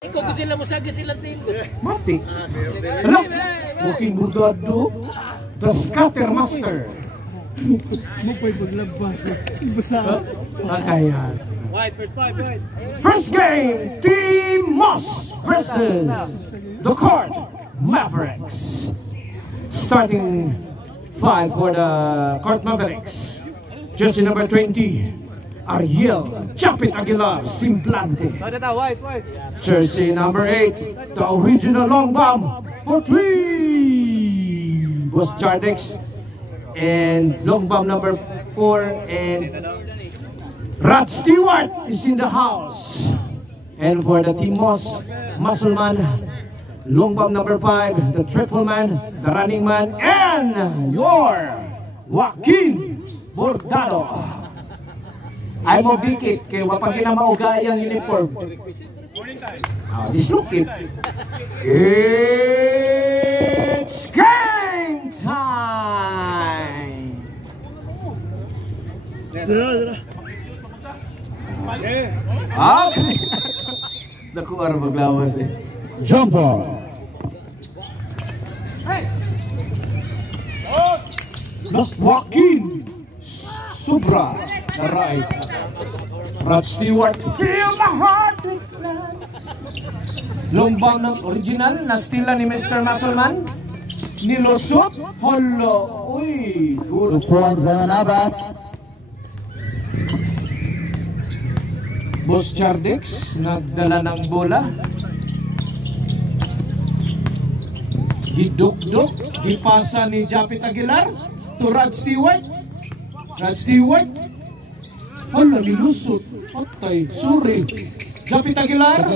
Ikaw ko sila masagit sila tingko. Mati. Hello. Walking Budado. The Scatter Master. Mo pa'y paglabas. Basta. Makayas. White, first five, white. First game, Team Moss versus the Court Mavericks. Starting 5 for the Court Mavericks. Jersey number 20. Ariel Chapit Aguilar Simplante. White, white. Jersey number 8, the original long bomb for 3 was Jardex, and long bomb number 4 and Rod Stewart is in the house. And for the Team Moss, Muscleman, long bomb number 5, the triple man, the running man, and your Joaquin Bordado. Ay mo dikit kay wapag ginamauga ang uniform. Dislocate. It's game time. Okay. Nakuha rin maglawas eh. Jump ball. Joaquin Subra. Right. Rod Stewart. Feel the heart. Lombang ng original na stila ni Mr. Muscleman. Nilusot. Holo. Uy. Good. Boss Jardex. Nagdala ng bola. Gidukduk. Gipasa ni Japit Aguilar. To Rod Stewart. Rod Stewart. Hala, nilusot. Patay. Sorry. Japit Aguilar.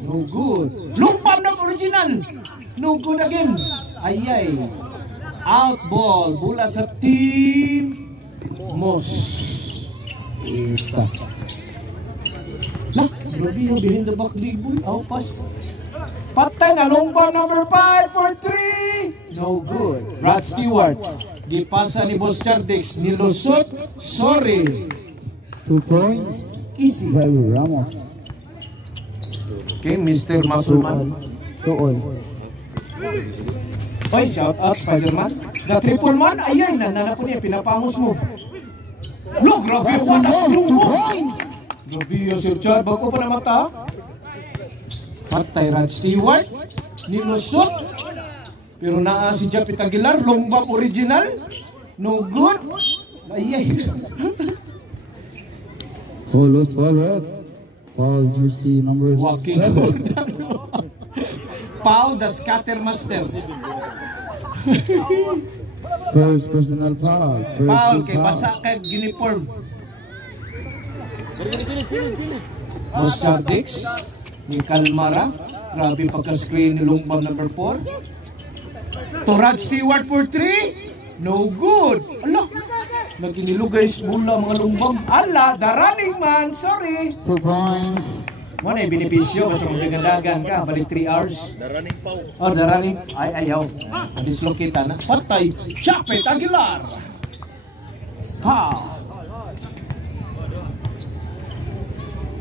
No good. Lumpam ng original. No good again. Ayay. Out ball. Bola sa Team Moss. Ita. Nah, grabe yung behind the back league ball. Oh, pass. Patay na. Lumpam number 5 for 3. No good. Rod Stewart. Gipasa ni Boss Jardex. Nilusot. Sorry. 2 points. Easy. By Ramos. Okay, Mr. Muscleman. To all. Oy, shout out Spider-Man. The triple man, ayan, nananapo niya, pinapangos mo. Lo, grabe, what a slow mo. Grabe yun, Sir Chad, bago pa na mata. Patay Rod Stewart. Nilusot. Pero naa si Japit Aguilar, long bomb original. No good. Ayay. Follows forward. Paul jersey number Walking 7. Paul the Scatter Master. First personal foul. Paul kay basa kay uniform. Boss Jardex ni Calmara. Grabe pagka-screen ni Lumbang number 4. To Rod Stewart for 3. No good. Allah. Nagkinilugay bola mga Lumbang. Allah, the running man. Sorry. 2 points. Mo na benepisyo kasi magdagandagan ka balik 3 hours. The running pau. Oh, the running. Ay ayaw. Dislocate na. Patay. Japit Aguilar. Ha.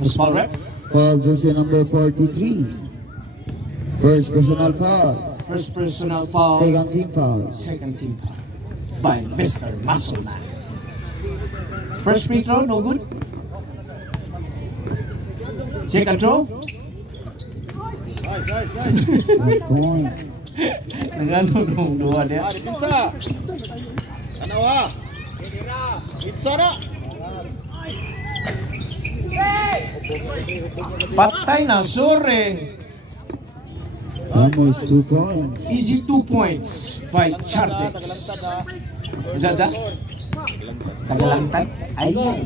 Small rep. Paul jersey number 43. First personal foul. First personal foul. Second team foul. Second team foul. By Mr. Muscleman. First free throw, no good. Second throw. 1 point. Nagano nung dua dia. Pinsa. Anawa. Itsa na. Patay na, sorry. Ramos 2 points. Easy 2 points by Jardex. Jaja. Tagalangtan. Ayun.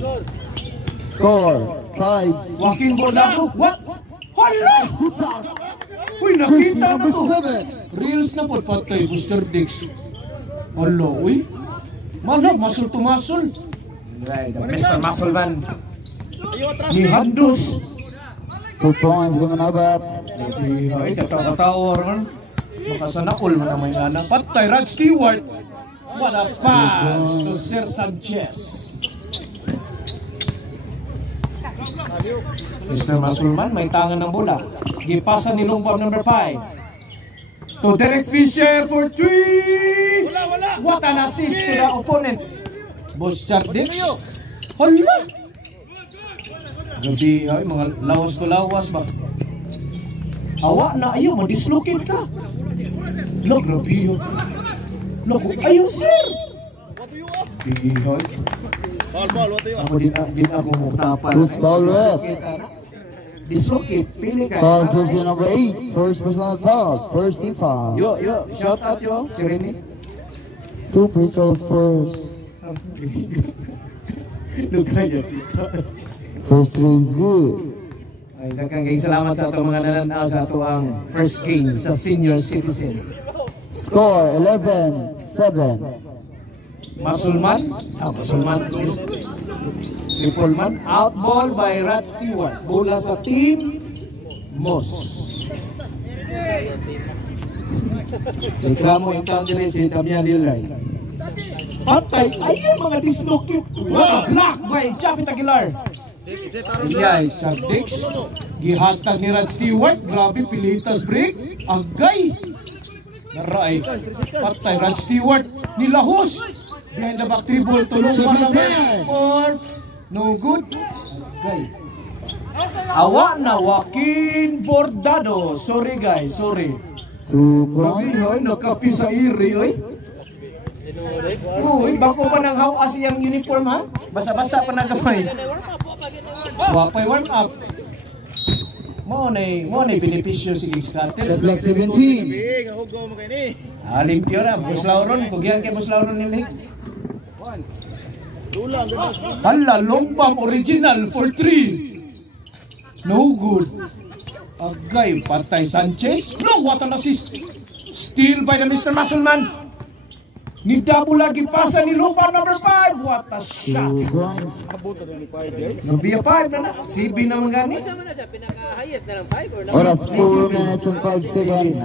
Score 5. Joaquin Bordado. What? Hala! Uy, nakita na to. Reels na po, patay. Booster Dix. Hala, uy. Malap, muscle to muscle. Right, Mr. Muscleman. Ni Handos. 2 points mga nabat. Ay, katawa kan. Makasanakol man naman yung anak. Patay, Rod Stewart. What a pass to Sir Sanchez. Mr. Masulman, may tangan ng bola. Gipasa ni Longbam number 5. To Derek Fisher for 3. What an assist to the opponent. Boss Chardix. Hala! Gabi, ay, mga lawas to lawas ba? Awa na ayaw, madislocate ka. Lo, grabe yun. Lo, ayaw sir. What do you want? Bihoy. Ball, what do you want? Ako din ako muktapan. Who's foul rep? Dislocate, pili ka. Foul jersey number 8. First personal foul. First team foul. Yo, shout out yo, si Rene. 2 free throws first. Look na yun. First three is good. Ay, daghang kay salamat sa ato mga nananaw sa ato ang first game sa senior citizen. Score 11-7. Masulman, triple man, out ball by Rod Stewart. Bola sa team Moss. Reklamo yung country si Damian Lillard. Patay, ayun mga dislocate. Block by Chapit Aguilar. Iyay, Chardix. Gihatag ni Rod Stewart. Grabe, pilitas break. Agay. Naray. Patay, Rod Stewart. Nilahos. Behind the back dribble. Tulong pa naman. 4. No good. Agay. Awa na Joaquin Bordado. Sorry guys, sorry. 2 Grabe, points. oy, nakapi sa iri, oy. Uy, bako pa ng hawas yung uniform ha? Basa-basa pa na gamay. Wapay warm up. Mo na benepisyo si King Scatter. Shot clock 17. Big, ako go mo kayo ni. Limpyo na, Buslauron, kugyan kay Buslauron ni Hicks. Dulang, ganda. Hala, Longbam original for 3. No good. Agay, Patay Sanchez. No, what an assist. Steal by the Mr. Muscleman. Ni double lagi pasa ni Longbam number 5. What a shot. 2 points. Nubia 5 na. CB naman gani. Sama na siya, pinaka-highest na ng 5 or Oras 4 minutes and 5 seconds.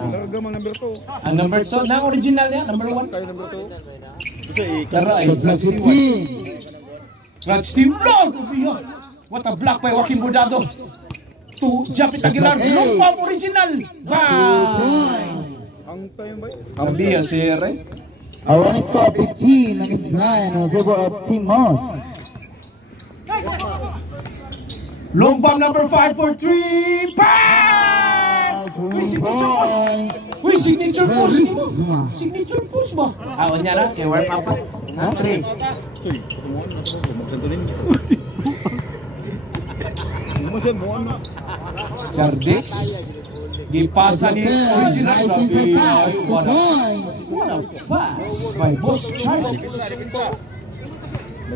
Ang number 2, na original niya, number 1. Taray. Shot clock 15. Rod Steve Vlog. What a block by Joaquin Bordado. To Japit Aguilar. Longbam original. Bang! Nubia si Ere. Our running score 15 against 9 in favor of Team Moss. Longbam number 5 for 3. Bang! Uy, signature post. Uy, signature post. Signature post ba? O niya na, i-warm up pa. Ha? 3. Chardix. Gipasa ni original. What a pass by Boss Chardix.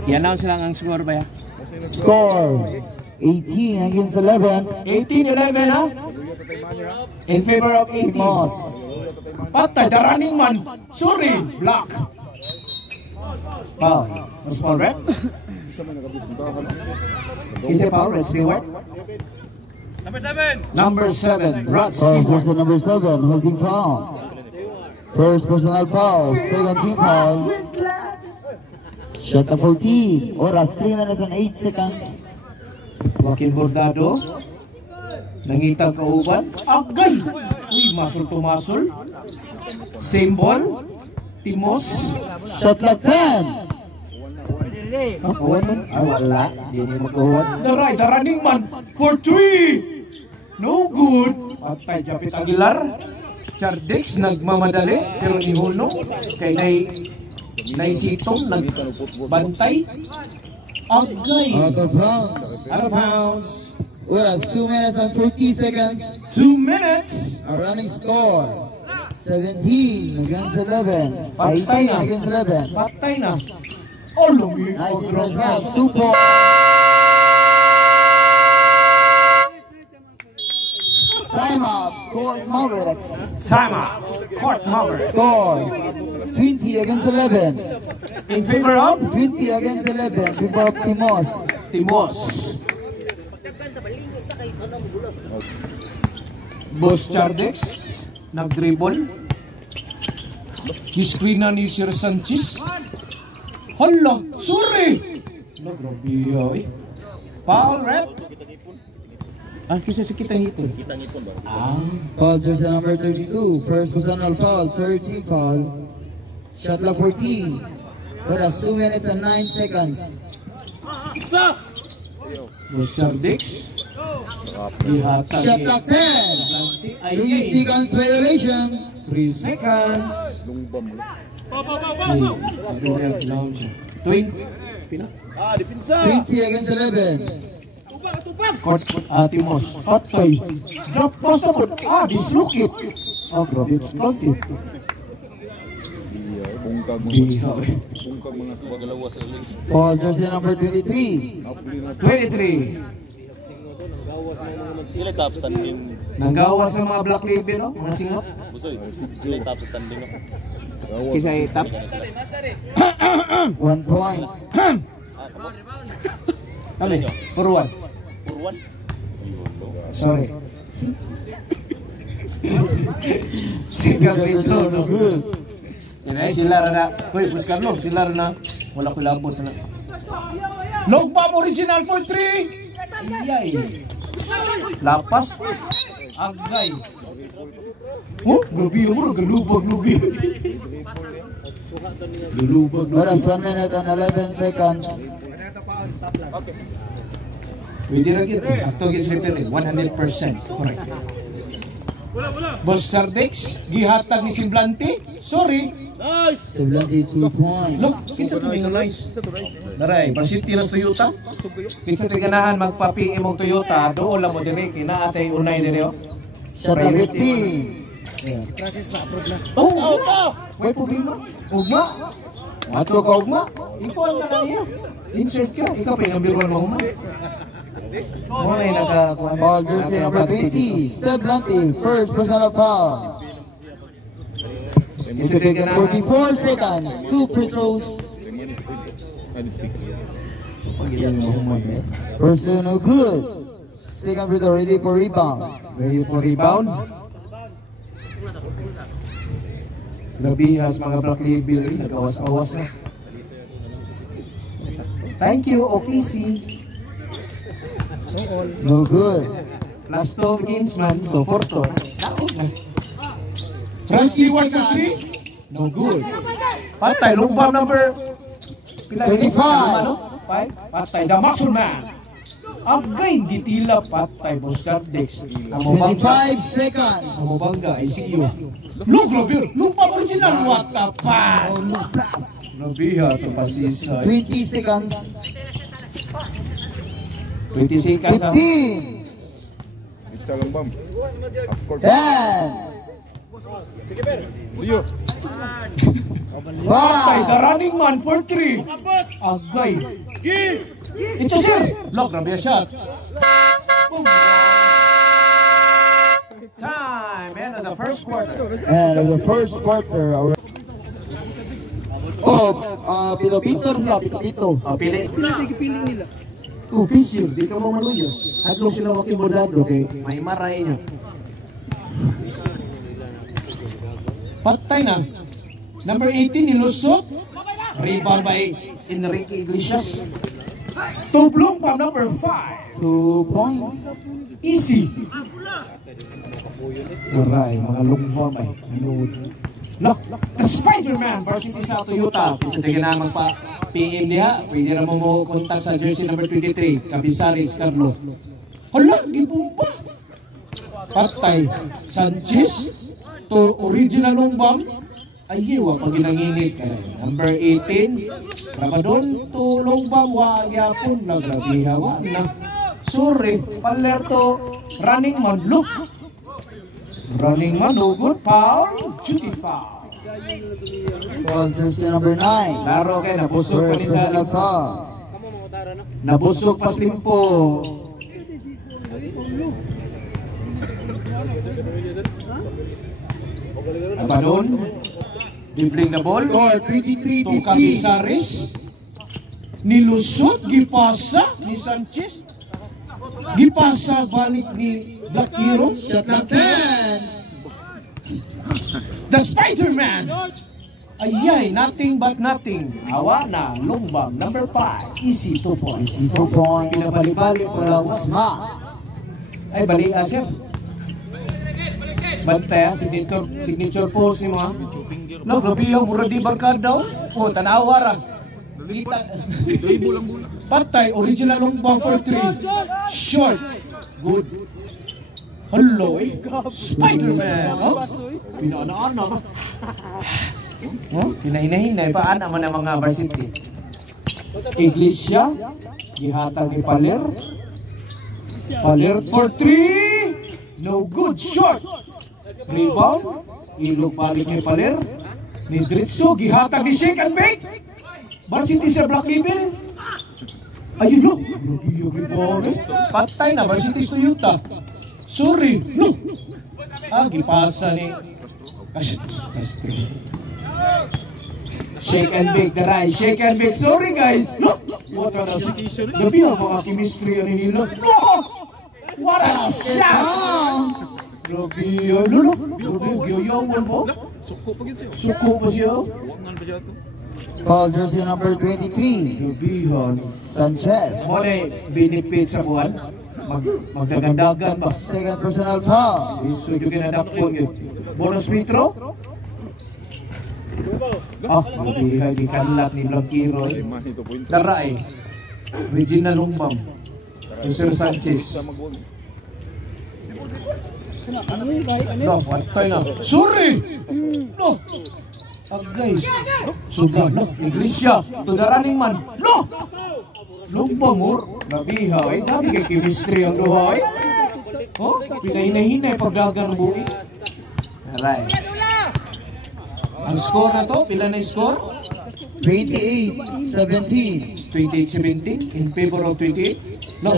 I-announce lang ang score ba ya? Score 18 against 11. 18-11 ha? In favor of 18. Moss. Patay, the running man. Sorry, block. Foul. Was foul red? Is it foul red, Stewart? Number 7, Rod Foul Stewart. person number 7, holding foul. First personal foul, second team foul. Shot 14. Oras 3 minutes and 8 seconds. Joaquin Bordado. Nangitang kauban. Agay! Uy, muscle to muscle. Same ball. Timos. Shot clock 10. Makuha mo? Wala. Hindi mo makuha. The running man for 3. No good. Patay, Japit Aguilar. Chardix, nagmamadali. Pero ihuno. Kay naisitong, nagbantay. Agay. Out of bounds. Out of bounds. Oras 2 minutes and 40 seconds. 2 minutes. A running score 17 against 11. Patay 18 na. against 11. Patay na. Oh, lumi. Nice Oh, defense pass. grabe. 2 points. Timeout. Court Mavericks. Sama. Court Maverick. Score 20 against 11. In favor of 20 against 11. Favor of Timos. Timos. Boss Chardix. Nag-dribble. Screen na ni Sir Sanchez. Hala, sorry! No, grabe ay. Foul rep. Ah, kasi sa kitang ito. Kita ngipon ba? Ah. Foul jersey number 32. First personal foul, third team foul. Shot clock 14. With us 2 minutes and 9 seconds. Mr. Dix. Ihatag Shot ni clock 10. Ay, 3 seconds violation. 3 seconds. Lungbam mo. Twin. Pina? Ah, dipinsa! 20 against 11. Court, Timos. Patay. Drop post ako. Ah, dislocate. Oh, grabe. Exploded. Bungkag mo. Ihaw. Bungkag mga pagalawa sa leg. Foul jersey number 23. 23. Sila top standing. Nanggawa sa mga black label, no? Mga singot. Busoy. Sila top sa standing no. Kisa itap. 1 point. Kali, puruan. Purwan. Sorry. Sigang litro, no? Yan ay, sila na. Uy, buskan log, sila na. Wala ko labot na. Long bomb original for 3. Iyay. Lapas. Agay. Oh, lubi mo, galubag, lubi. Galubag, With us lubi. 1 minute and 11 seconds. Pwede rin ito. Sakto gisritin eh. 100%. Correct. Boss Sardex, gihatag ni Simblante. Sorry. Nice! 72 points. Look, kinsa ito may nice. Daray, Varsity ng Toyota. Kinsa ito ganahan magpa-PM ang Toyota. Doon lang mo dire. Kinaatay unay dire. Shot clock 15. Oh, may problema. Ugma. Ato ka ugma. Ikaw ang nanaya. Insert ka. Ikaw pa yung number 1 mo ugma. Mo ay nakakuha. Foul jersey number 20. Semblante. First personal foul. Kinsa ito ganahan. 44 seconds. 2 free throws. Pagilan mo ugma. First no good. Second free throw ready for rebound. Ready for rebound. Nabihas mga black label. Nagawas-awas na. Thank you, OKC. No good. Last 2 games man, so 4 to. Frankie 1 to 3. No good. Patay, long bomb number 25. 5. Patay, the muscle man. Agay, hindi tila patay, Boss Sardex. 25 seconds. Amobanga, ICU. Look, grabe. Look, original. What the pass? Nabiha, ito pasisay. 20 seconds. 20 seconds. 15. Isa lang bam. 10. Patay, the 5. running man for 3. Agay. Ito sir. Look, grabe shot. Boom. Time, end of the first quarter. And of the first quarter. Pito-pito sila. Pito-pito. Oh, pili. Oh, pisir. Di ka mo maluyo. At kung sila makibodado, okay, may maray niya. Patay na. Number 18, nilusot. Rebound by Enrique Iglesias. Tublong pa number 5. 2 points. Easy. Aray, mga lungkon ay. Look, the Spider-Man Varsity sa Toyota. Kung sige na magpa-PM niya, pwede na mo contact sa jersey number 23, Cabisaris Carlo. Hala, gibumba. Patay, Sanchez, to original lumbang, ayaw, pag ginanginit. Number 18, Rabadon, to lumbang, wagyapon, nagrabihawa na. Sorry, Palerto, running man, look. Running man, no good, foul, duty foul. Foul jersey number 9. Laro kayo, nabusog pa ni First sa personal limpo. foul. Nabusog pa sa limpo. Abanon, dribbling the ball. Score Itong 23-15. Cabisaris. Nilusot, gipasa ni Sanchez. Gipasa balik ni Black Hero. Shot clock 10. The Spider-Man. Ayay, nothing but nothing. Awa na, Lungbang, number 5. Easy 2 points. 2 points. Pinabalik-balik pa lang. Sma. Ay, balik sir. Bantay, signature pose ni mo. No, grabe yung mura di barkada. Oh, tanawa ra. Patay, original long bang for 3. Short. Good. Hello, eh. Spider-Man. Oh? Pinana-ana ba? Oh? Hinahinay pa ana man ang mga varsity. Iglesia. Gihatag ni Paler. Paler for 3. No good. Short. Rebound. Ilog balik ni Paler. Ni Dritso. Gihatag ni Shake and Bake. Varsity sa Black Label. Ayun no. Patay na. Varsity sa Toyota. Sorry. No. Gipasa ni. Shake and Bake. Daray. Shake and Bake. Sorry guys. No. What a gabi ang mga chemistry ano nila. No. What a shot. Grabe yun. No. Grabe yun. Suko pa siya. Foul jersey number 23, Grabihan. Sanchez. Muna benefit sa buwan. Magdagandagan ba? Second personal foul. Iso yung kinadakpon yun. Bonus metro? Grabihan. Ikanlat ni Blanquiro. Dara eh. Regina Lumbam. Mr. Sanchez. No, patay na. Sorry! No! Guys, sudah no, Iglesia, to the running man, no, lumbangor, nabihay, dami kay chemistry ang duhay, oh, pinahinay-hinay pagdagan ng buhay. Alright, ang score na to, pila na score? 28-17. 28-17 in favor of 28. No,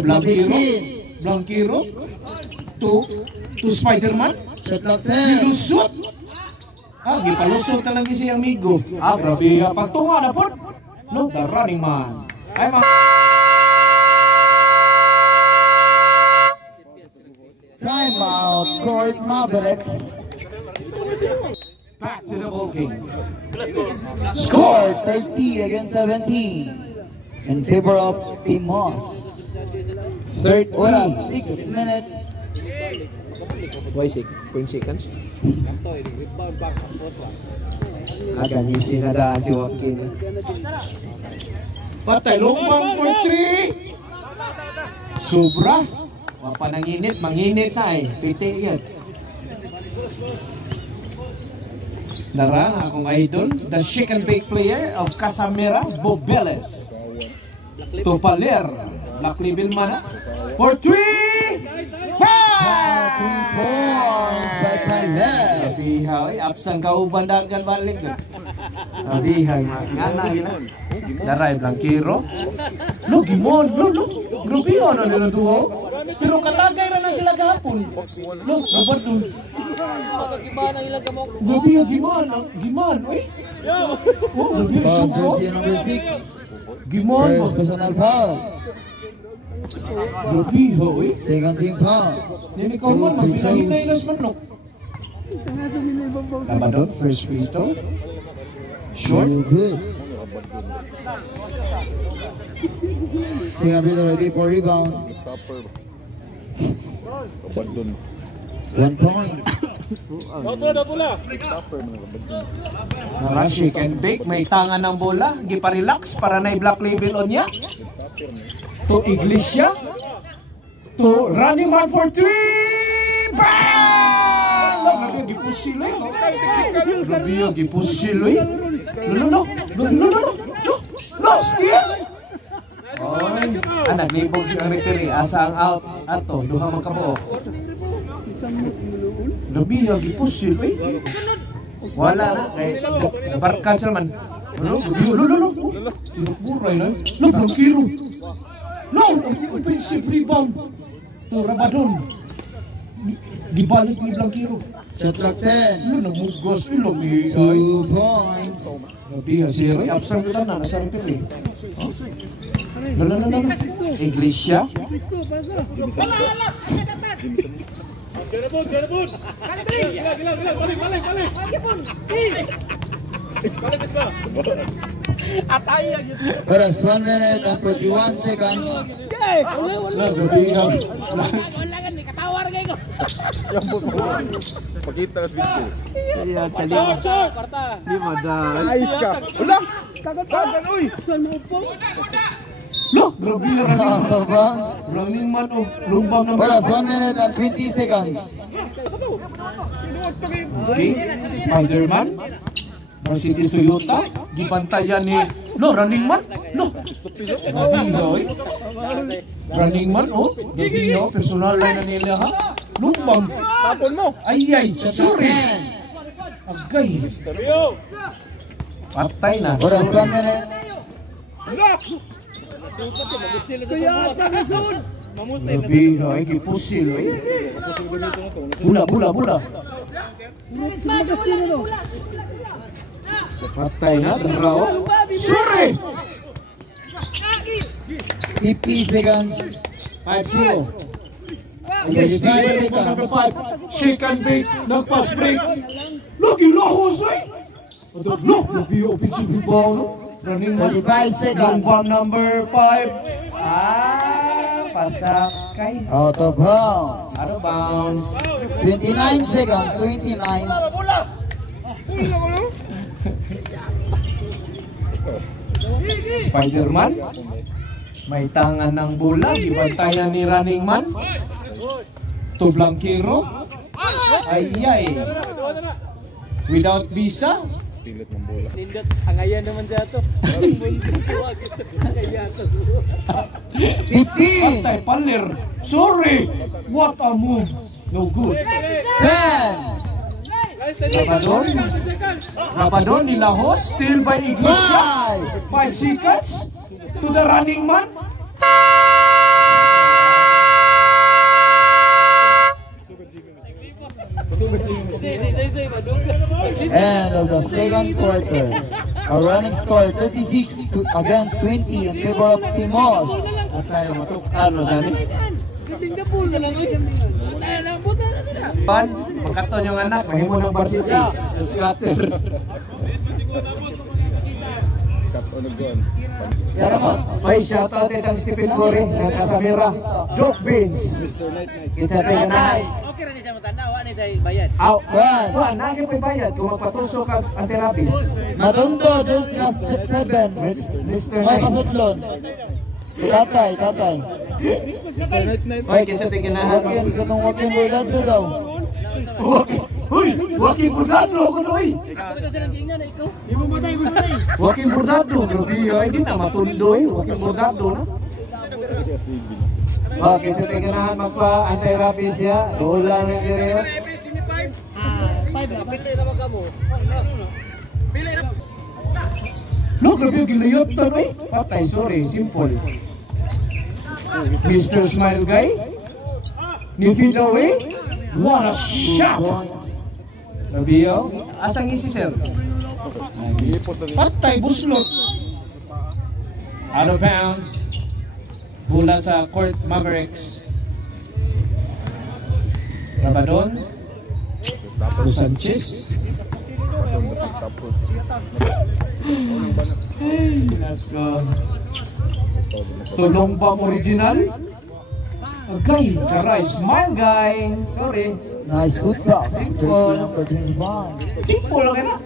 Blanquiro to Spider-Man. Shot clock 10. Nilusot. Gipalusot na lang si amigo. Grabe. Pagtunga na po. No, the running man. Ay, Time out, Court Mavericks. back to the ball game. Score 30-17 in favor of Team Moss. Third Oras 6 minutes. Why 6 seconds? Agamisin na daan si Joaquin. Patay, lumang for 3. Sobra. Mapananginit, manginit na eh. Piti yan. Dara, akong idol, the Shake and Bake player of Casamera, Bobeles. To Paler, Black Label man for 3. 3 points by Paler. Nabihay, absang kauban dagan balik. Nabihay, nga na yun. Daray, Blanquiro. Lo, gimon, lo. Grubiyo na nila duho. Pero katagay na sila gahapon. Lo, rabat nun. Grubiyo, gimon, uy. Oh, grubiyo, Foul suko. jersey number 6. Gimon, First personal foul. grubiyo, uy. Second team foul. Nini ko man, magpinahinay nas manok. Labadon, first free throw. Short. Good. Singapore ready for rebound. 1 point. Nara, Shake and Bake, may tangan ng bola. Gipa-relax para na i-Black Label on niya. To Iglesia. To running man for 3. Bang! Grabe, gipusil eh. Grabe, gipusil eh. No. Steal! Oy, naglibog yung referee. Asa ang out. Ato, duha magkabuo. Grabe, gipusil eh. Wala na. Nabarkan sila man. No. Tinukburay na. No, Blanquiro. No, offensive rebound. To Rabadon. Gibalik ni Blanquiro. Shot clock 10. Namugos. Ilog ni 2 points. Nabiha si Ray. Absang kita na. Nasa rin pili. No. Iglesia. Oras 1 minute and 41 seconds. Nabiha. Pakita ka sa video. Iya, tali. Di madal. Ayos ka. Wala! Kagat-kagat, uy! Look, grabe yung running Out man. of bounds. Running man o lumbang ng Bonus 1 minute and 20 seconds. Okay, Spider-Man. Mercedes Toyota. Gibantayan ni... No, running man. No. Gabihoy. Running man, oh. Gabihoy. Personal line na nila, ha? Lumbang. Tapon mo! Ay, sorry. 10. Agay. Patay na. Bonus 1 minute. Gabihoy. Gipusil, eh. Bula. Patay na. Tanrao. Sorry. 50 seconds. 5-0. Yes, number 5. Shake and bake. Nagpass break. Look, ilahos, eh. No, lagi yung offensive rebound. Running man. 45 seconds. Lumbang number 5. Pasakay. Out of bounds. Out of bounds. 29 seconds. 29. Spider-Man. May tangan ng bola. Ibantayan ni Running Man. Tublangkiro. Ayay. Without visa. Pilit ng bola. Nindot, angayan naman siya to. Angayan to. 15. Patay, palir. Sorry. What a move. No good. 10. Rabadon nilahos. Still by Iglesia. 5 seconds. To the Running Man. End of the second quarter. A running score 36 against 20 in favor of Timos. Patay, ano gani? Pan, pagkaton yung anak, mahimo ng varsity sa scatter. Cut on the gun. May shoutout itong Stephen Curry ng Casamira. Doc Beans. Kinsa tayo ganay. Okay rin siya mo tanda, wala ni tayo bayad. Aw, One. wala na kayo bayad kung magpatusok ang antirabis. Matundo, just 7. Mr. May Knight. pasutlon. Tatay. Oy, kinsa tayo ganahan. Wakin bulado daw. Uy, walking burdado ko noy. Ito silang tingnan na ikaw. Walking burdado, grabe ay di na matundo eh. Walking burdado na. Okay, sa tinganahan magpa-anti-rabies siya. Bola na siya. No, grabe yung ginayot to no eh. Patay, sorry, simple. Mr. Smile Guy. Ni feed away. What a shot! Grabe yun. Asang isi sir? Patay, buslot. Out of bounds. Bola sa court Mavericks. Rabadon. Sanchez. Ay, nako. Tulong bang original? Okay, karay, smile guy. Sorry. Nice good pass. Simple. Number 21. Simple lang na.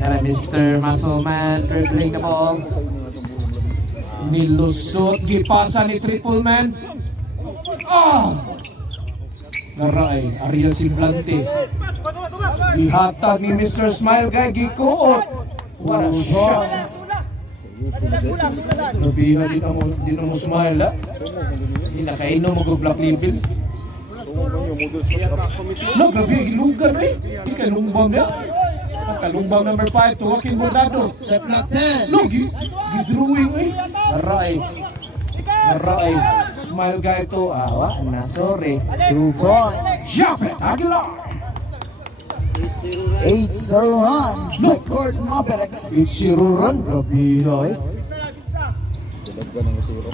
Kaya Mr. Muscleman dribbling the ball. Nilusot, gipasa ni Triple Man. Ah! Naray, Ariel Simblante. Ihatag ni Mr. Smile Guy, gikuot. What a shot. Nabiha din mo smile, ha? Hindi na kainom mag-black label. No, grabe, gilugan, eh. Hindi ka lumbang na. Kalumbang number 5 to Joaquin Bordado. Shot clock 10. No, gidrawing, eh. Naray. Smile Guy to. Awa, na, sorry. 2 points. Japet Aguilar. 8-0 by Court Mavericks. It's Shiruran. Grabe, eh. Dalaggan ng suro.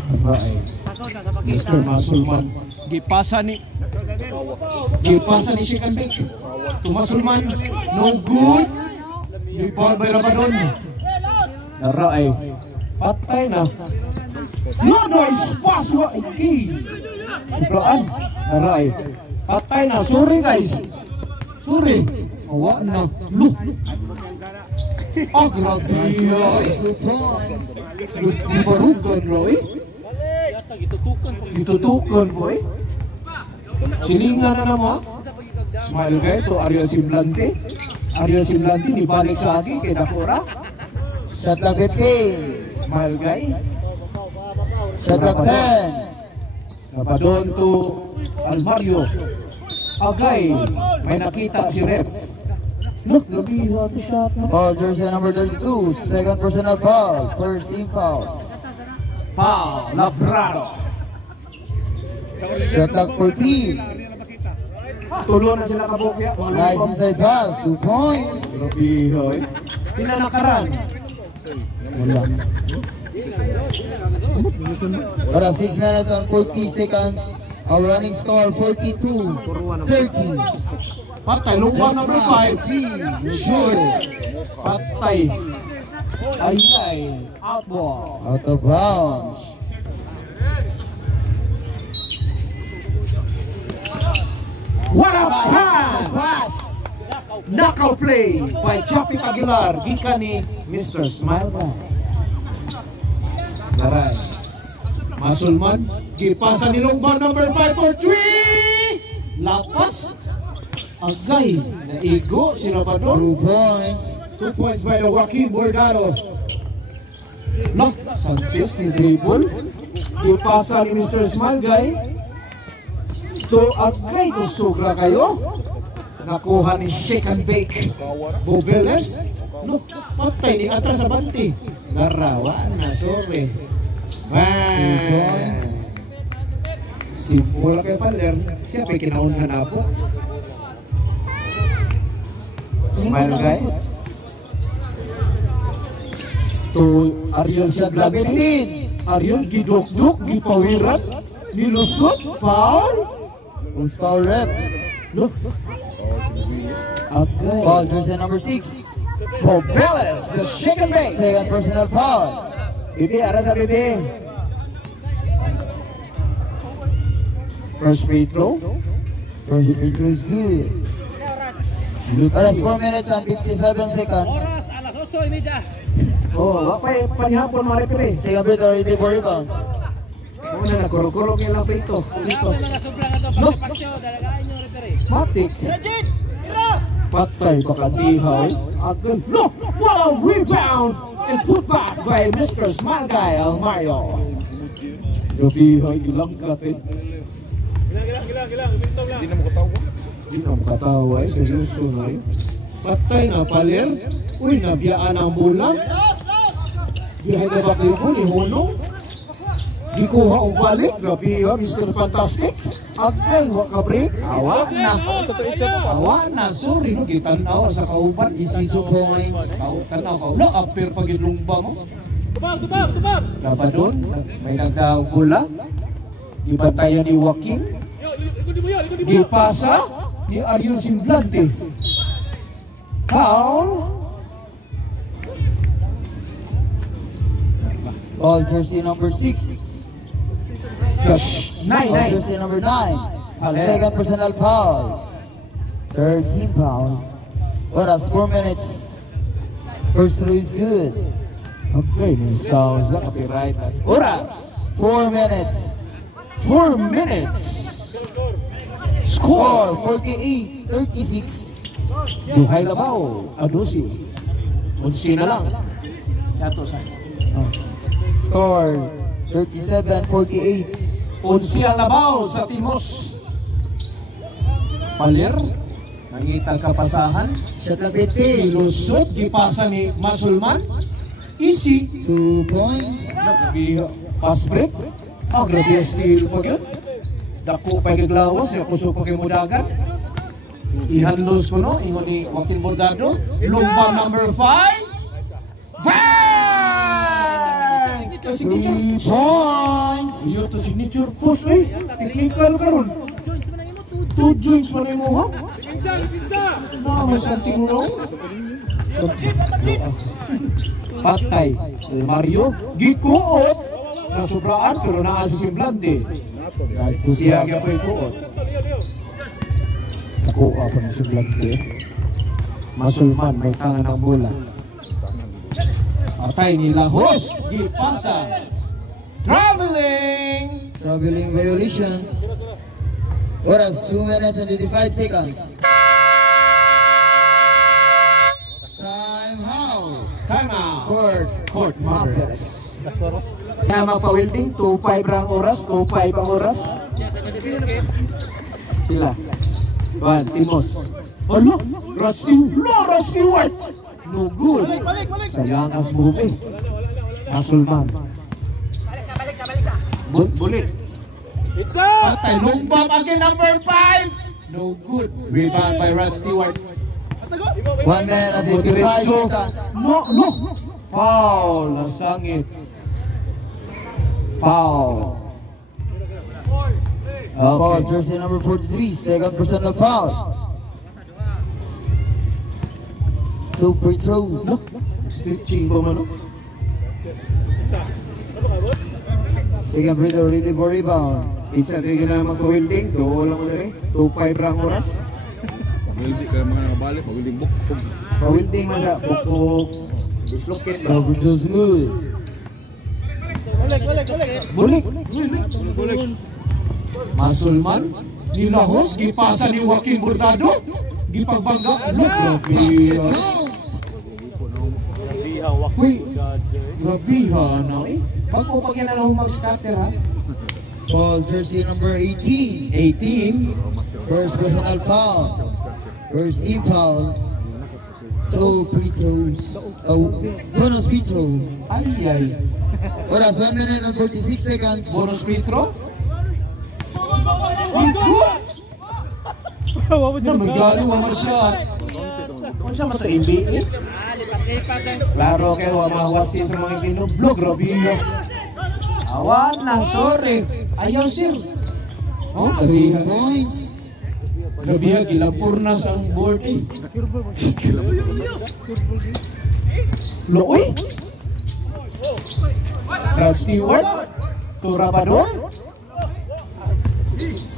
Mr. Masulman. Gipasa ni Chicken Bake. To Masulman. No good. Rebound by Rabadon. Naray. Patay na. No, nice pass. Okay. Sobraan. Naray. Patay na. Sorry guys. Sorry. Awa na. Look. Ah, grabe. 2 points. Di barugan, Roy. Yata gitutukan pag Itutukan, boy. Silingan na naman. Smile guy to Ariel Simblante. Ariel Simblante dibalik sa akin kay Dakora. Shot clock 15. Smile guy. Shot clock 10. Napadon to Almario. Agay. May nakita si Ref. Look, labi yung shot na. Foul jersey number 32. Second personal foul. First team foul. Foul. Labrado. Shot clock 14. Tulo na sila kabukya. Nice inside pass. 2 points. Labi hoy. Pinanakaran. Wala. Para 6 minutes and 40 seconds. Our running score 42-30. Patay. Lumba number 5. Sure. Patay. Ay. Out ball. Out of bounds. What a pass! Pass. Knockout play by Choppy Aguilar. Gikan ni Mr. Smile Guy. Daray. Masulman. Gipasa ni Lumba number 5 for 3. Lakas. Agay. Naigo si Rabador. 2 points. 2 points by the Joaquin Bordado. Lock. Sanchez ni dribble. Gipasa ni Mr. Smile Guy. To agay ko sogra kayo. Nakuha ni Shake and Bake. Bobeles. No, patay ni atras sa banti. Larawan na, sorry. Man. Simple kay Paler. Siya pa'y kinaunahan na po. Smile guy. To Ariel Shot clock Siablante. 15. Ariel gidok-dok, gipawiran. Nilusot, foul. Who's foul rep? Look. Okay. Foul jersey number 6. Bobeles, the Shake and Bake. Second personal foul. Bibi, ara sa Bibi. First free throw. First free throw is good. Para 4 minutes and 57 seconds. oras alas 8:30. Oh, wapay panihapon mga referee. Second free throw ready for rebound. Una na kuro-kuro kaya lang prito. Prito. May mga sobrang ato pagpaksyo dalagaan nyo referee. Matik. Patay pakatihaw. Agad. Look! What a rebound! And put back by Mr. Smile Guy Almario. Gabihay ilang kapit. Hindi na mo katawa. Hindi na makatawa eh. Seryoso na eh. Patay na Paler. Uy, nabiyaan ang bola. Bihay na ba kayo po ni Honong? Gikuha o balik. Grabe ha, Mr. Fantastic. Agay, waka break. Awa na. Awa na. Sorry, no. Gitanaw sa kauban. Easy 2 points. Tanaw ka. No, apir pagidlungba mo. Tubag! Dapat doon, may nagdaang bola. Ibantayan ni Joaquin. Gipasa ni Ariel Simblante. Foul. Foul jersey number 6. Josh. Foul 9-9. jersey number 9. Second personal foul. Third team foul. What a 4 minutes. First throw is good. Okay, sounds like copyright. Oras. 4 minutes. 4 minutes. Score. 48-36. Duhay Labaw. Adusi. Unsi na lang. Sato sa. Score 37-48. Unsi ang Labaw sa Timos. Paler. Nangitang kapasahan. Shot clock 15. Ilusot. Gipasa ni Masulman. Easy. 2 points. Pass break. Grabe steal pa yun. Dako pa yung lawas. Kuso pa yung mudagan. Ihandos ko no. Ingon ni Joaquin Bordado. Lumba number 5. Bang! Signature. 3 points. Iyo to signature post eh. Technical karon. 2 joints man mo ha. Mas something wrong. Patay. Mario gikuot na sobraan pero naa si Simblante. Siya gyud po ikuot. Nakuha pa na si Blante. Masulman, may tangan ng bola. Patay nila Hus. Gipasa. Traveling violation. Oras 2 minutes and 25 seconds. Time out. Time out. Court Mavericks. Kaya magpa-welding, 2.5 ang oras, 2.5 ang oras. Sila. Juan, Timos. Ano? Rod Stewart. No good. Sayangas movie. Masulman. Bulit. It's up! Patay, long bomb again, number 5. No good. Rebound by Rod Stewart. 1 minute and 55 seconds. No. Foul. Nasangit. Foul. Foul, Okay. jersey number 43, second personal foul. So free throw. No. Stitching ba man? Second free throw, ready for rebound. Isa rin na magka-welding. Doon lang mo na rin. 2.5 rang oras. Wildi kayo mga nangabalik, mawilding buk. Pa-welding na siya. Bukok. Dislocate lang. Overdoes good. Bulik. Masulman. Nilahos. Gipasa ni Joaquin Burdado. Gipagbangga. Grabe. Uy. Grabe ha. Pag-upag yan na lang mag-scatter ha. Foul, jersey number 18. 18. First personal foul. First team foul. So free throws. Bonus free throw. Ay. Oras 1 minute and 46 seconds. Bonus free throw. Ang good. Namagalo ang masyad. Kung siya mata NBA? Klaro kayo ang mawasi sa mga ginublog. Grabe. Awan na, sorry. Ayaw sir. Oh, 2 gabihan. points. Gabihan, gilapurnas ang board eh. Looy. Rod Stewart. Turabador.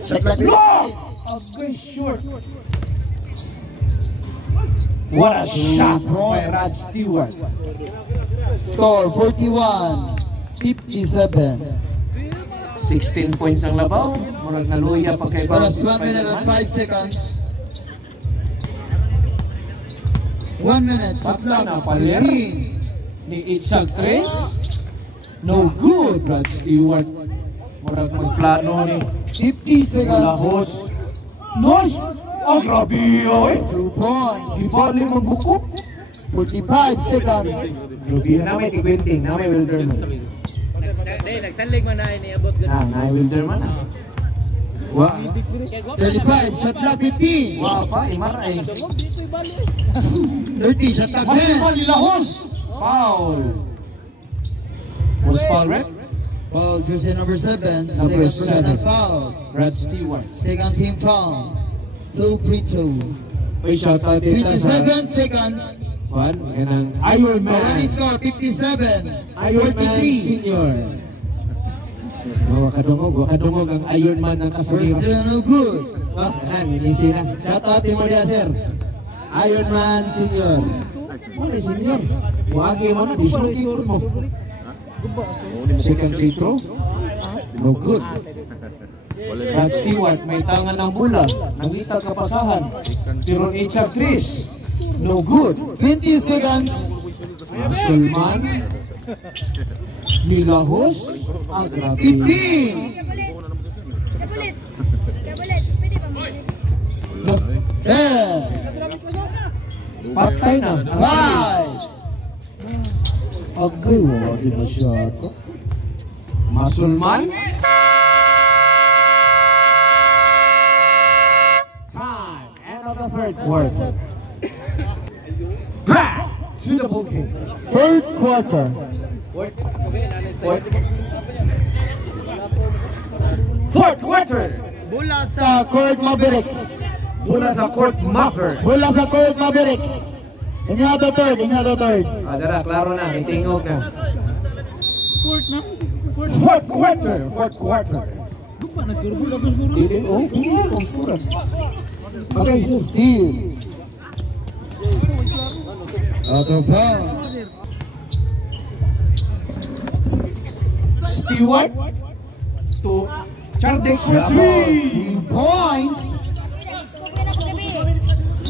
Shot clock. Look! A good short. What a shot by Rod Stewart. Score 41-57. 16 points ang labaw. Murag naluya pa kay Oras Francis 1 minute and Spiderman. 5 seconds. 1 minute. Shot clock. Patay na, Paler. 15. Ni Itzag Tres. No good, Rod Stewart. Murag magplano ni 50 seconds. Lahos. Nice! Ang grabe oy! 2 points. Ibali magbukop. 45 seconds. Grabe na may tigwinting, na may Wilderman. Nagsalig man na iniabot ko. Na Wilderman ah. Wa. 35. Shot clock 15. Wa pa, imaray. 30. Shot clock 10. Masulman ni Lahos. Foul. Was foul, right? Foul, jersey number 7. Number Second personal 7. foul. Rod Stewart. Second team foul. So free throw. Uy, shout out dito sa 27 seconds. Juan, yan ang Iron Running Man. score 57. Iron Man 43. Senior. Wakadungog ang Iron Man ng First Casemiro. throw no good. Ah, nilisi na. Shout out mo dia, sir. Iron Man Senior. Ano senior? Wagi mo na, dislocate mo. Second free throw. No good. Rod Stewart, may tangan ng bola. Nangitag kapasahan. Tiron Itzag Tris. No good. 20 seconds. Masulman. Milahos. Ang grabe. 15. Look, 10. patay na. 5. Agay, wala di masyado. Masulman. Time. End of the third quarter. Back to the ball game. Third quarter. Fourth quarter. Bola sa Court Mavericks. Mula sa Court Maffer. Bola sa Court Mavericks. Inyo to third. Dara, klaro na. May tingog na. Fourth quarter. Dili, oh, dili, Okay, Steal. Out of bounds. Stewart to Chardex for Bravo. 3. 3 points.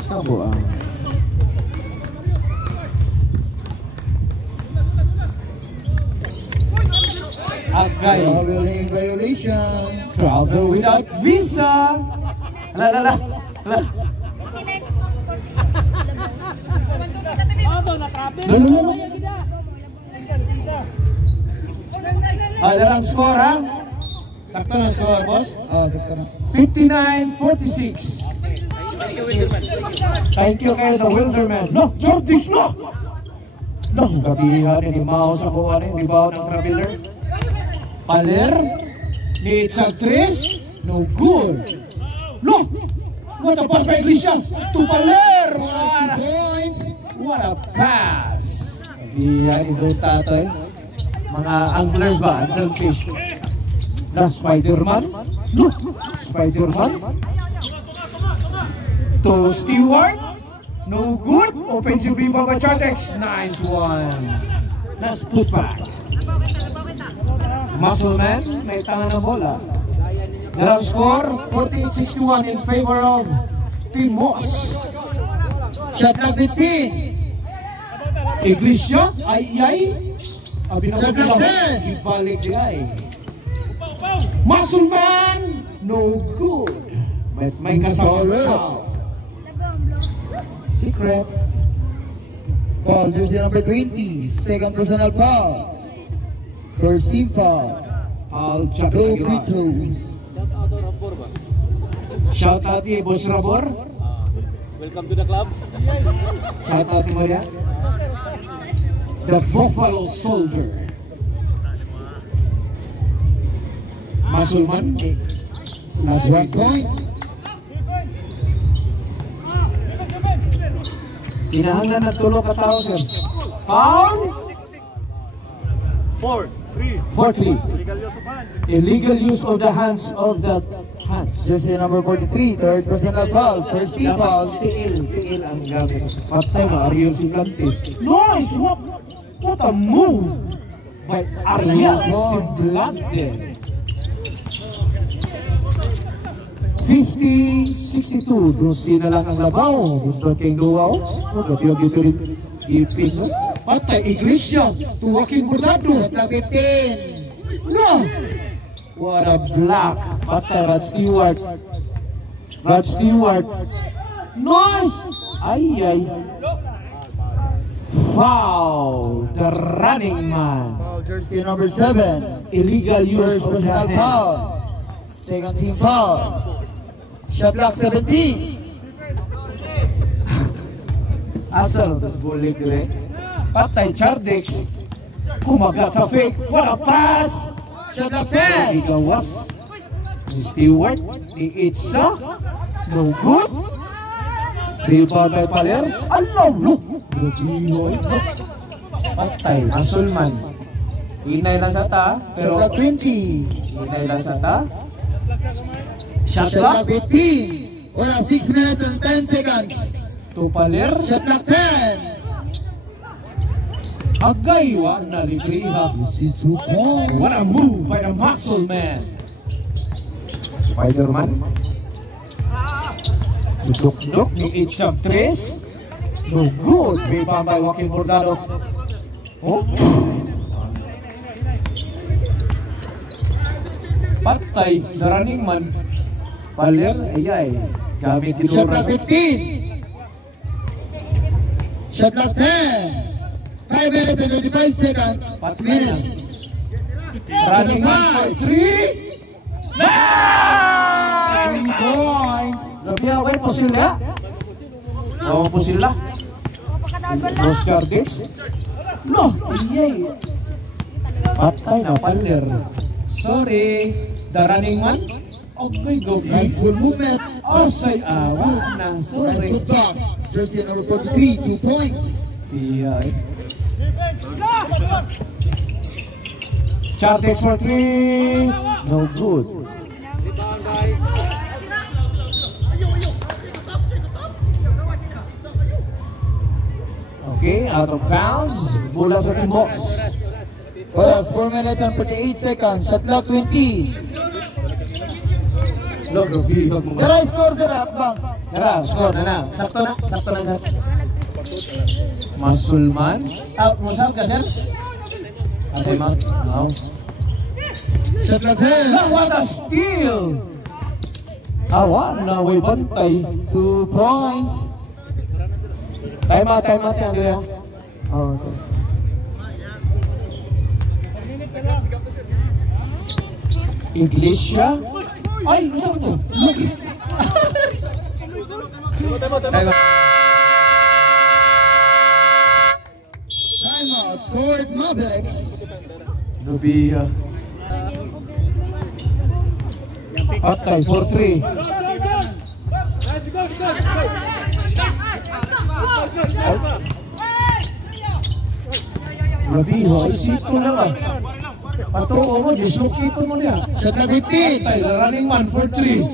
Tabo ang Agay. Traveling violation. Travel without visa. Ala. No. Ada lang score ha? Sakto na score, boss? Sakto na. 59-46. Thank you kay the Wilderman. No, Jordix, no! No, kabihan ni Mao sa kuha ni rebound ng Traveler. Paler, ni Itchagtres, no good. No! What a pass by Iglesia to Paler! 5 points. What a pass! Kabihan ni Tatoy. Mga anglers ba? Ansel fish. Na Spider-Man? No! Spider-Man? To Stewart. No good. Offensive rebound by Chartex. Nice one. Nice putback. Muscleman. May tangan ng bola. Ground score 48-61 in favor of Team Moss. Shot clock 15. Iglesia. Ay. Abi na Shot clock 10. ibalik di ay. Muscleman. No good. May kasama. Secret. Foul, jersey number 20. Second personal foul. First team foul. I'll check Two it free out. throws. Shout out kay Boss Rabor. Welcome to the club. Shout out mo yan. The Buffalo Soldier. Muscleman. Last 1 week. point. Inahanglan na tulog ka tao, sir. Foul? 4-3. Illegal use of the hands of the hands. Jersey number 43. Third personal foul. First team foul. Tiil ang gamit. Patay na, Ariel Siblante. Nice! What a move by Ariel Siblante. 50-62. Doon na lang ang labaw. Dito kay Luau. Matiyog dito rin ipin. Patay, Iglesia. Tuwaking Bordado. Shot clock 15. No! What a block. Patay, Rod Stewart. Nice! Ay. Foul. The running man. Foul, jersey number 7. Illegal use First of the personal hand. foul. Second team foul. Shot clock 17. Asal tas bulik dire. Patay Chardex. Kumagat sa fake. What a pass! Shot clock 10. Igawas. Ni Stewart. Ni Itza. No good. Rebound by Paler. Alaw! Look! Grabe. Patay. Asulman. Hinay lang sa ta. Shot Pero clock 20. hinay lang sa ta. Shot Shot clock. clock 15. 6 minutes and 10 seconds. To Paler. Shot clock 10. Agay. Wa na libriha. This is 2 points. What a move by the muscle man. Spider-Man. Duduk-duk ni Itchagtres. No good. Rebound by Joaquin Bordado. Oh. Patay. The running man. Paler. Ayay. Gamit Shot tinura. clock 15. Shot clock 10. 5 minutes and 35 seconds. Minutes. Running man for 3. 3 points. Grabe, wait po sila. Oo po sila. Los Chardex. No, iyay. Patay na Paler. Sorry. The running man. Okay, go. Nice ball movement. Osay awa na. Nice Sorry. good block. Jersey number 43, 2 points. Iyay. Chardex for 3. No good. Okay, out of bounds. Bola sa Team Boss. Oras 4 minutes and 48 seconds. Shot clock 20. Look, bihog mo. Tara, score sir, Akbang. Tara, score na na. Sakto na, sir. Masulman. Musab ka, sir? Ate, Mark. No. Shot clock 10. Now, what a steal! Awa na, way bantay. 2 points. Time out yan, Gaya. Oh, sir. Iglesia. Ay, saan ito? Time Timeout, Court Mavericks. Gabi. Patay, 4-3. Gabi, isip ko naman. Patuo mo, dislocate mo niya. Shot clock 15. Patay, running man for 3.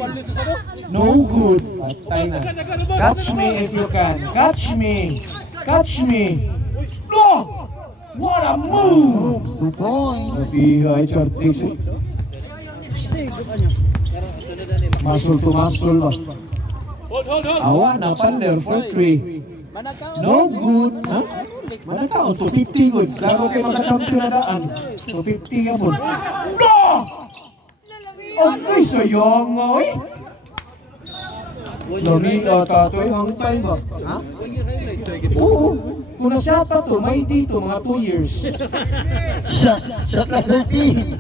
No good. Patay na. Catch me if you can. Catch me. Catch me. No! What a move! 2 points. Gabi, Chartix. Muscle to muscle ba? Awa na pander for 3. No good. Ha? Manaka, 250 good. Klaro kayo maka-champion na daan. 250 ka po. No! Okay, sayang nga eh. Lami tatoy, hangtay ba? Ha? Oo. Kung nasyata to, may dito mga 2 years. Shot clock 13.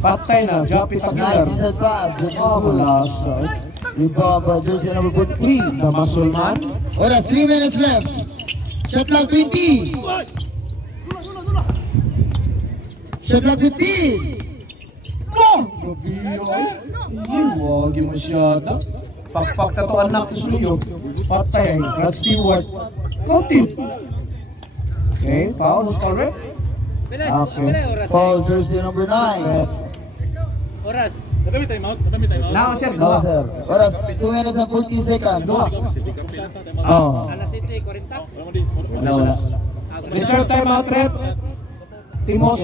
Patay na, Japi Nice Tagilar. inside pass. Good Oh, move. malasa. Rebound by jersey number 43. The Masulman. Oras 3 minutes left. Shot clock 20. Shot clock 15. No! Gabi ay. Iwag yung masyada. Pakpak na to anak ko suyo. Patay. Rod Stewart. Protein. Okay, foul. Correct. Okay. Foul jersey number 9. Oras. Madami time out. Now, sir. No, sir. Oras 2 minutes and 40 seconds. Oh. Alas 7:40. Wala. Reserve time out, rep. Timos.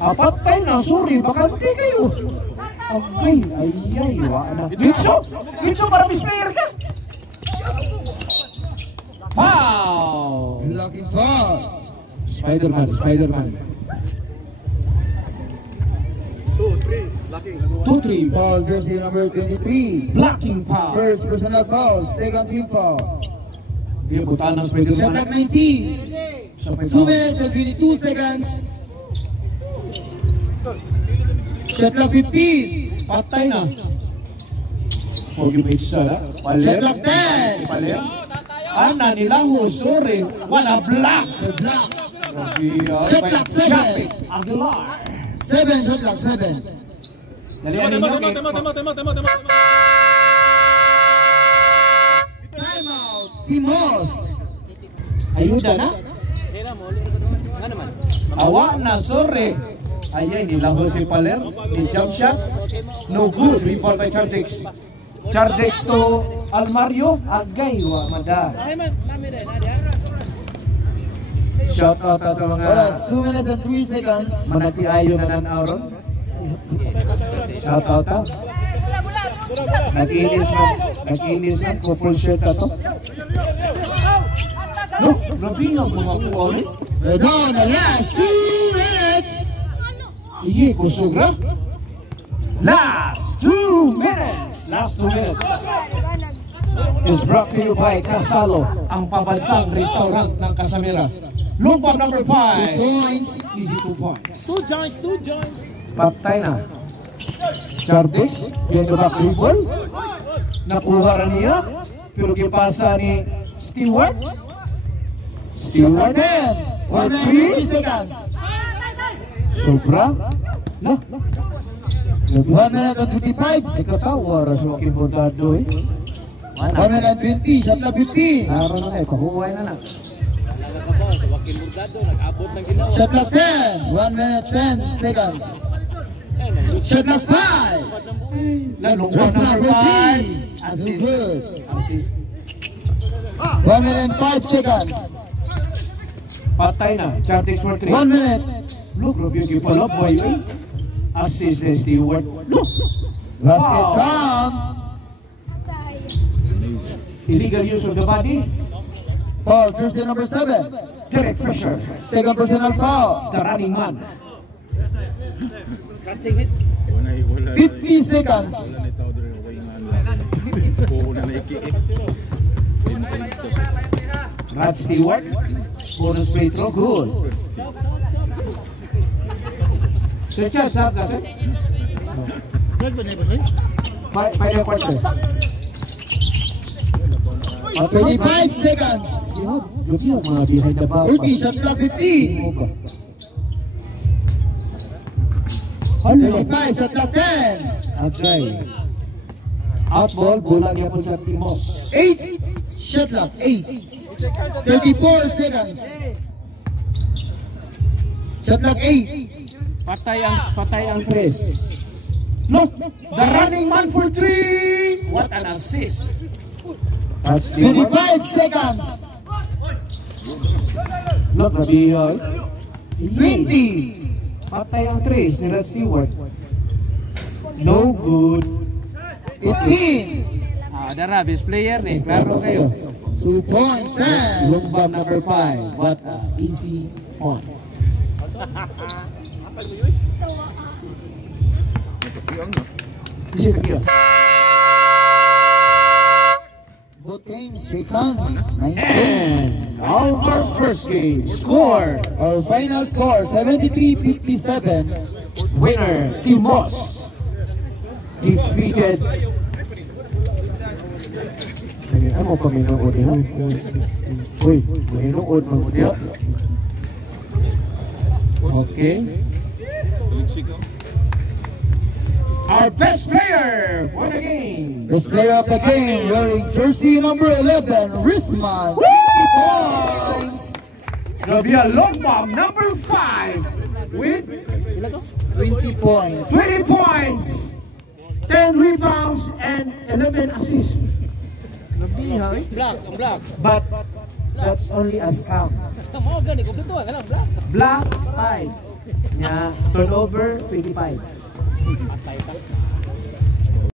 Apat tayo na, sorry, bakante kayo. Okay, ayay, wala. Ditso, para misplayer ka. Wow! Lucky foul. Spider-Man. 2-3. Foul jersey number 23. Blocking foul. First personal foul. Second team foul. Dia butaan ng Shot Spider-Man. clock 19. 2 minutes and 22 seconds. Shot clock 15. Patay na. Huwag yung pizza, ha? Shot clock 10. Paler. Ana nila ho, sorry. Wala black. The block. Shot clock 7. Chappy Aguilar. 7. Shot clock 7. Dalian ninyo. Timeout. Timos. Ayuda na. Kailan mo ulit nga naman. Awa na, sorry. Ayay, nilaho si Paler. Ni jump shot. No good. Rebound by Chardex. Chardex to Almario. Agay, wa mada. Ay man, mami rin. Nadia. Shout out sa mga Oras 2 minutes and 3 seconds. manatiayo na nanauron. Shout out ha. Nag-inis man. Purple shirt na to. No, grabe nga mga kuha ulit. We're down the last 2 minutes. Iye, kusugra. Last 2 minutes is brought to you by Casalo, ang pabansang restaurant ng Casamira. Lumbang number 5. 2 points. Easy 2 points. Two joints. Patay na. Chardes, behind the back dribble. Nakuha rin niya. Pero kipasa ni Stewart. Shot clock 10. 1 minute and 3 seconds. Sobra. No. 1 minute and 55. Ikatawa, ras mo kimbordado eh. 1 minute and 20. Shot clock 15. Naroon na eh, pahuway na na. Talaga ka ba? Joaquin Murgado, nag-abot ng ginawa. Shot clock 10. 1 minute 10 seconds. Shot clock 5. Long Rest ball number number 5. 3. Assist. Good. Assist. 1 minute and 5 seconds. Patay na. Chartix for 3. 1 minute. Look, Rubio Kipolo, boy. Assist ni Stewart. Look! Basket Wow. down. Illegal use of the body. Foul, jersey number 7. Derek Fisher, Second personal foul. the running man. Wala 50 seconds. wala na tao dire okay nga. Buo na iki. Rod Stewart. Bonus free throw. Good. Sir Chad, saan ka, sir? Final quarter. 25 seconds. Look yung mga behind the back. Turkey, shot clock 50. 25, shot clock 10. Okay. Out ball, bulang niya po sa Timos. 8, shot clock 8. 34 seconds. Shot clock 8. Patay ang Chris. Look, the running man for 3. What an assist. That's 25 seconds. Look, Rabi, 20. patay ang Chris ni Rod Stewart. No good. 15. Dara, best player ni. Klaro kayo. 2 points. And Lumbang number 5. What a easy point. Easy to kill. both games, shake hands. Nice game. And our first game score. Our final score, 73-57. Winner, Timos. Defeated. Ano pa may nanood niya? Uy, may nanood mo niya. Okay. Our best player for the game. Best player of the game, wearing jersey number 11, Risman. 50 points. Rabia Longbam, number 5, with 20 points. 20 points, 10 rebounds, and 11 assists. Black, ang black. But that's only a scout. Tama ko gani, kompleto ka lang, black. Black 5. Yeah, turnover 25. Patay ka.